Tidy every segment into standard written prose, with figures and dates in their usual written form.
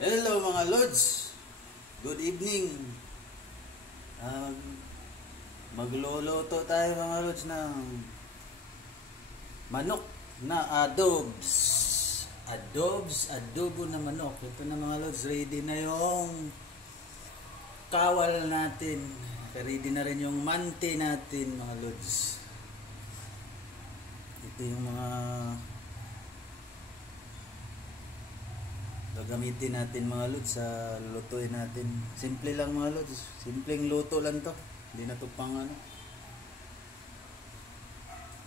Hello mga Lods, good evening. Magluluto tayo mga Lods ng manok na adobo na manok. Ito na mga Lods, ready na yung kawal natin, ready na rin yung mante natin mga Lods. Ito yung mga gagamitin natin mga Lods sa lutuin natin. Simple lang mga Lods, simpleng luto lang to, hindi na to pang ano.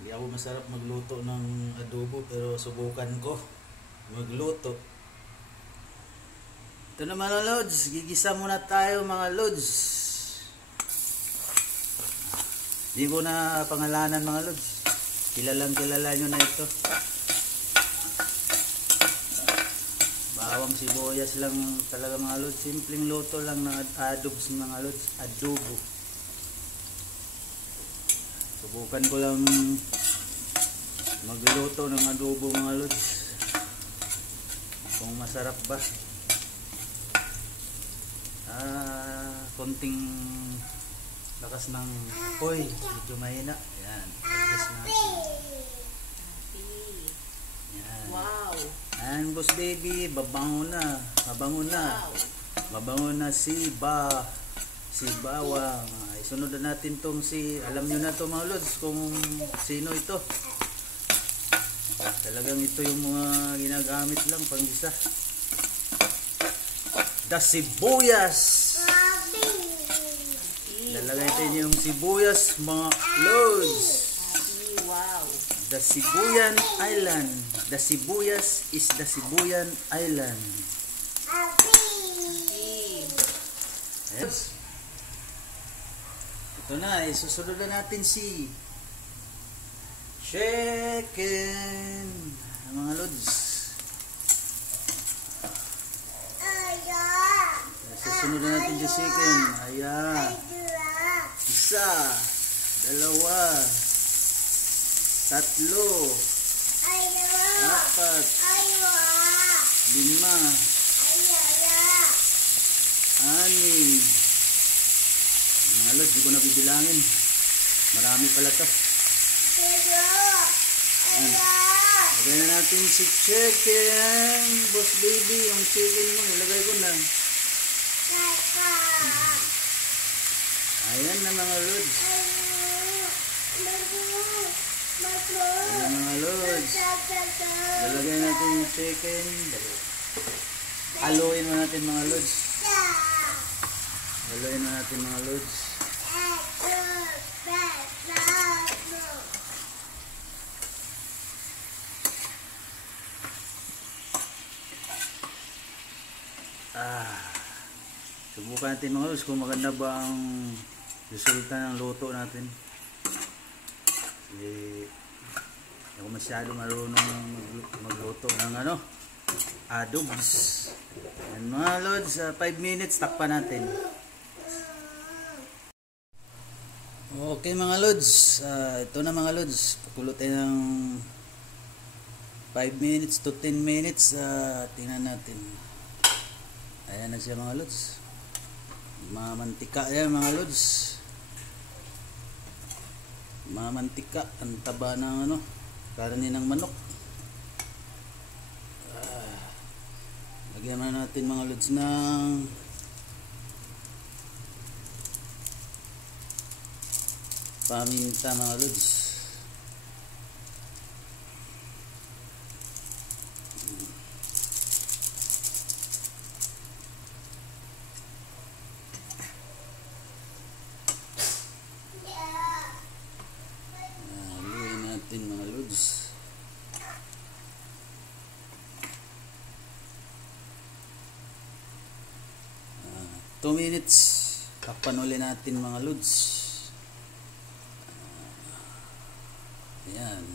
Hindi ako masarap magluto ng adobo pero subukan ko magluto. Ito na mga Lods, gigisa muna tayo mga Lods. Hindi ko na pangalanan mga Lods, kilalang kilala nyo na ito. Bawang sibuyas lang talaga mga Lods, simpleng luto lang ng adobs mga Lods, adobo. Subukan ko lang magluto ng adobo mga Lods, kung masarap ba. Konting lakas ng apoy, medyo mahina. Ayan, adjust natin. Ayan. Wow! Ayan boss baby, mabango na. Mabango na si bawang. Isunod na natin tong alam nyo na to mga Lods kung sino ito. Talagang ito yung mga ginagamit lang pang gisa. The sibuyas. Lalagay natin yung sibuyas mga Lods. Wow. The Sibuyan Island. The sibuyas is the Sibuyan Island. Yes. Ito na, isusunod na natin si chicken mga Lods. Isusunod na natin si chicken. Ayan. Isa, dalawa, tatlo, apat, lima, anim. Mga Lods, di ko na bibilangin. Marami pala to. Lagay na natin si chicken. Boss baby, yung chicken mo, nilagay ko na. Ayan na mga Lods. Ayan mga Lods. Lalagay natin yung chicken. Haluin mo natin mga Lods. Haluin mo natin mga Lods. Subukan natin mga Lods kung maganda ba ang resulta ng luto natin. Hindi ako masyado marunong magluto ng adobs. And mga Lods, 5 minutes takpan natin. Okay mga Lods, ito na mga Lods, pakulutin ng 5 minutes to 10 minutes. Tingnan natin. Ayan na siya mga Lods. Mamantika yan mga Lods. Mamantika, ang taba ng karne ng manok. Lagyan na natin mga Lods ng paminta mga Lods. Mga Lods, 2 minutes takpan ulit natin mga Lods. Ayan.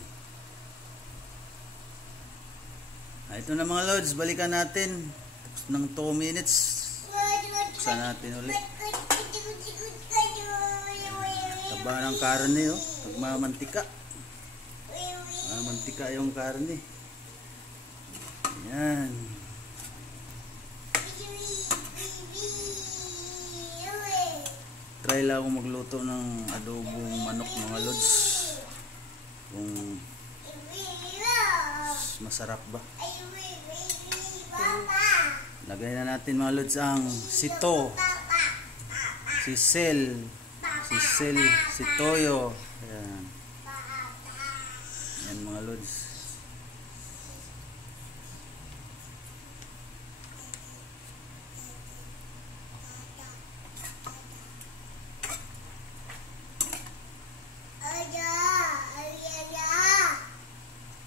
Ito na mga Lods, balikan natin tapos ng 2 minutes. Buksan natin ulit. Taba ng karne pagmamantika. Mantika yung karne. Ayan. Try lang ako magluto ng adobong manok mga lods. Kung masarap ba. Lagay na natin mga lods ang sito, sisel, sitoyo. Ayan. Ayan mga lods.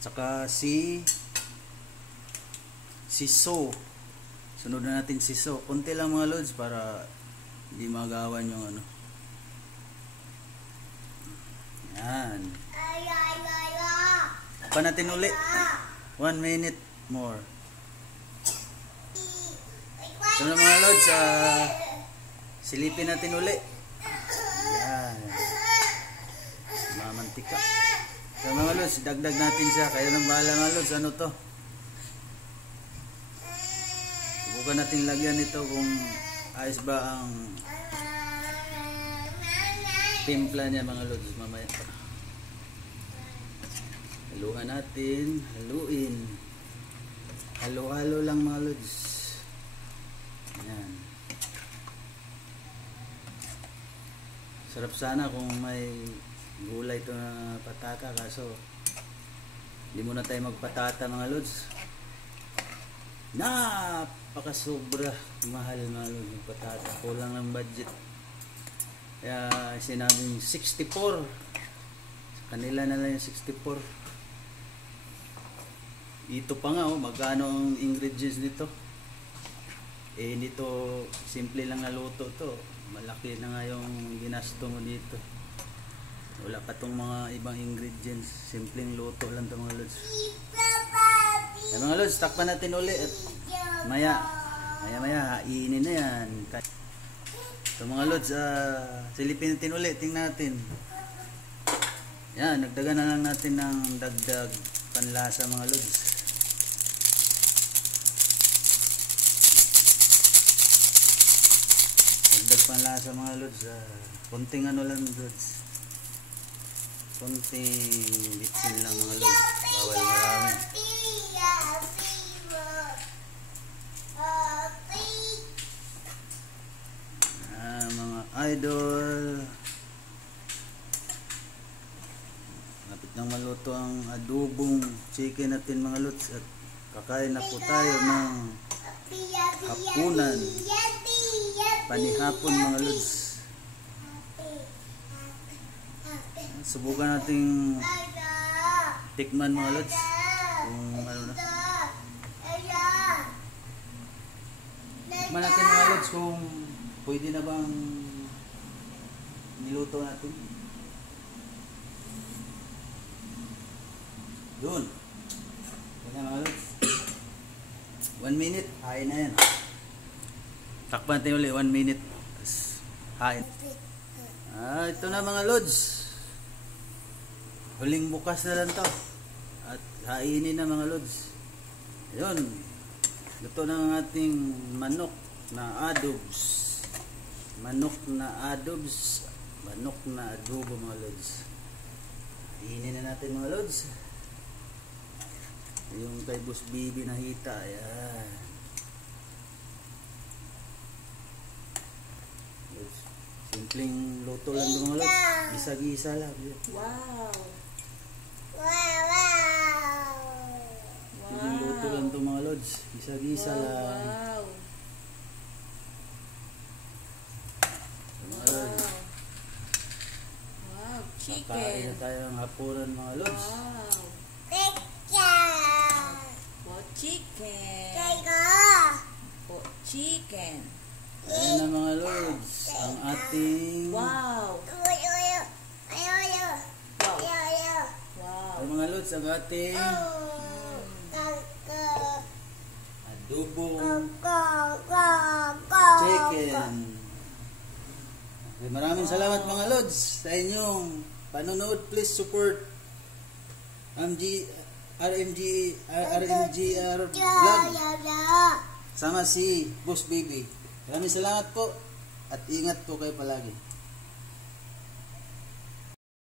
Saka siso. Sunod na natin siso. Kunti lang mga lods para hindi magawan yung ano. Yan. Pa natin uli. 1 minute more. So na mga lods, silipin natin uli. Yan. Mamantika. So mga lods, dagdag natin siya. Kayo nang bahala mga lods. Ano to? Subukan natin lagyan ito kung ayos ba ang timpla niya mga lods. Mamaya pa. Haluan natin. Haluin. Halo-halo lang mga lods. Ayan. Sarap sana kung may gulay ito na patata, kaso hindi muna tayo magpatata mga lods. Napakasobra mahal mga lods yung patata, kulang ng budget, kaya sinabing 64 sa kanila na lang yung 64. Ito pa nga magkano ang ingredients nito, nito simple lang na luto to, malaki na nga yung ginasto mo dito. Wala pa tong mga ibang ingredients. Simpleng luto lang ito mga lods. Ay, mga lods, takpan natin uli at maya hainin na yan. So mga lods, silipin natin uli. Tingnan natin. Yan, nagdagan na lang natin ng dagdag panlasa mga lods. Dagdag panlasa mga lods. Konting ano lang lods. Konting bitsin lang mga lods. Bawal marami. Mga idol. Lapit nang maluto ang adobong chicken natin mga lods. At kakain na po tayo ng hapunan. Panihapon mga lods. Subukan nating tikman mga lods kung ano na. Tikman natin mga lods kung pwede na bang niluto natin. Yun. Yan na mga lods. 1 minute, hain na yan. Takpan natin ulit 1 minute. Hain. Ito na mga lods. Huling bukas na lang to. At hainin na mga lods. Ayun. Luto na ang ating manok na adobs. Manok na adobs. Manok na adobo mga lods. Hainin na natin mga lods. Yung kay Boss Bibi na hita. Ayan. Simpleng luto lang ito mga lods. Gisa-gisa lang. Wow! Simpleng luto lang ito mga lods. Gisa-gisa lang. Wow! Mga lods. Wow! Chicken! Kakain na tayo ng hapunan mga lods. Wow! Wow! Chicken! Oh, chicken! Ayan na mga lods. Ang ating... Wow! Ay mga lods, ang ating adobong chicken. Okay, maraming salamat mga lods sa inyong panonood. Please support RMGR Vlog. Sama si Boss Baby. Maraming salamat po at ingat po kayo palagi.